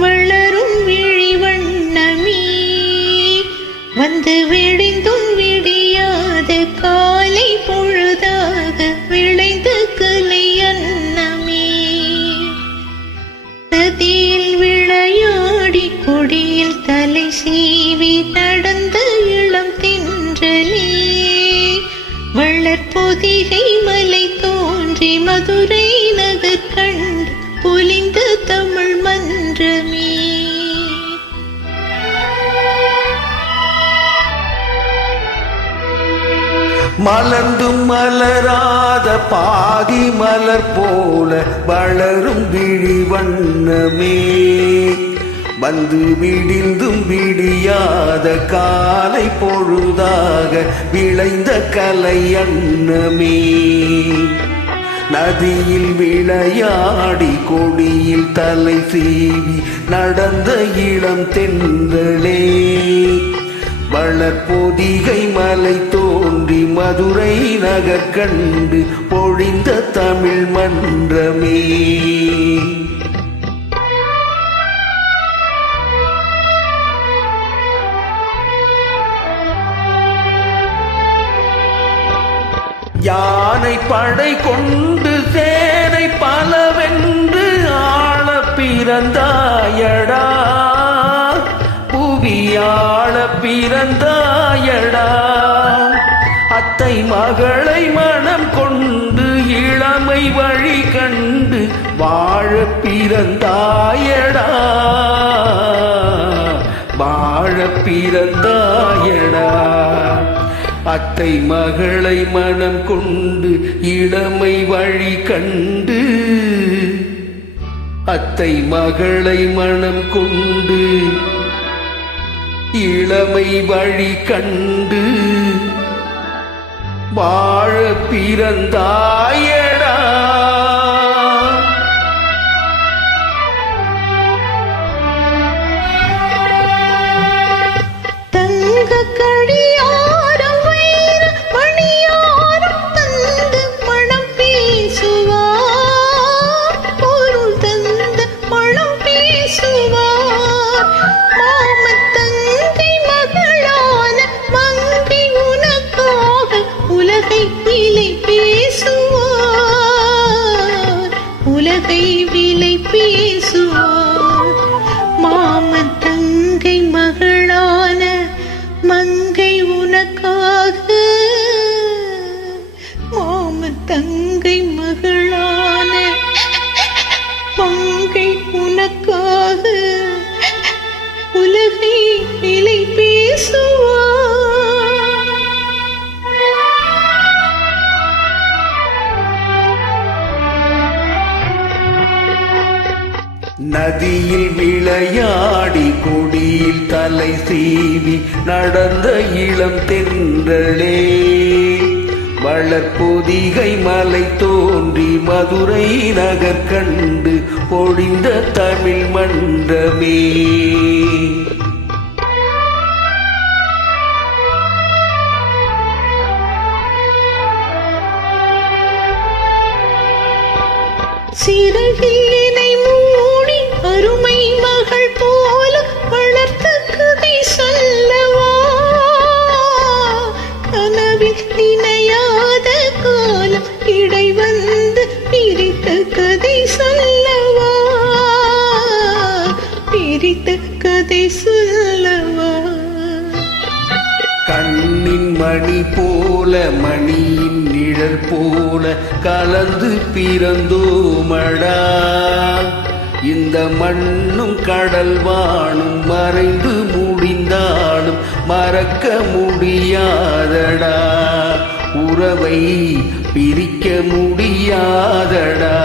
வளரும் விழி வண்ணமே வந்து விடிந்தும் விடியாத காலை பொழுதாக விளைந்த கலை அன்னமே நதியில் விளையாடி கொடியில் தலை சீவி நடந்த இளம் தென்றலே வளர்பொதிகை மலை தோன்றி மதுரை நகர் கண்டு பொலிந்த தமிழ் மன்றமே மலர்ந்தும் மலராத பாதி மலர் போல வளரும் விழி வண்ணமே வந்து விடிந்தும் விடியாத காலை பொழுதாக விளைந்த கலை அன்னமே நதியில் விளையாடி கொடியில் தலை சீவி நடந்த இளம் தென்றலே வளர்பொதிகை மலை தோன்றி மதுரை நகர் கண்டு பொழிந்த தமிழ் மன்றமே யானை படை கொண்டு சேனை பலவென்று ஆள பிறந்தாயடா புவியாள பிறந்தாயடா அத்தை மகளை மனம் கொண்டு இளமை வழி கண்டு வாழ பிறந்தாயடா வாழ பிறந்தாயடா அத்தை மகளை மனம் கொண்டு இளமை வழி கண்டு அத்தை மகளை மனம் கொண்டு இளமை வழி கண்டு வாழ பிறந்தாயடா தங்க கடியாரம் வைர மணியாரம் தந்து மனம் பேசுவார் பொருள் தந்து மனம் பேசுவார் மாமன் தங்கை மகளான மங்கை உனக்காக உலகை விலை பேசுவார் உலகை விலை பேசுவார் மாமன் தங்கை மகளான மங்கை உனக்காக மாமன் தங்கை மகளான மங்கை உனக்காக உலகை விலை பேசுவார் நதியில் விளையாடி கொடியில் தலை சீவி நடந்த இளம் தென்றலே வளர்பொதிகை மலை தோன்றி மதுரை நகர் கண்டு பொழிந்த தமிழ் மன்றமே சிறகினை மூடி அருமை மகள் போல வளர்த்த கதை சொல்லவா கனவில் நினையாத காலம் இடை வந்து பிரித்த கதை சொல்லவா பிரித்த கதை சொல்லவா கண்ணின் மணி போல மணியின் நிழல் போல கலந்து பிறந்தோமடா இந்த மண்ணும் கடல் வானும் மறைந்து முடிந்தாலும் மறக்க முடியாதடா உறவை பிரிக்க முடியாதடா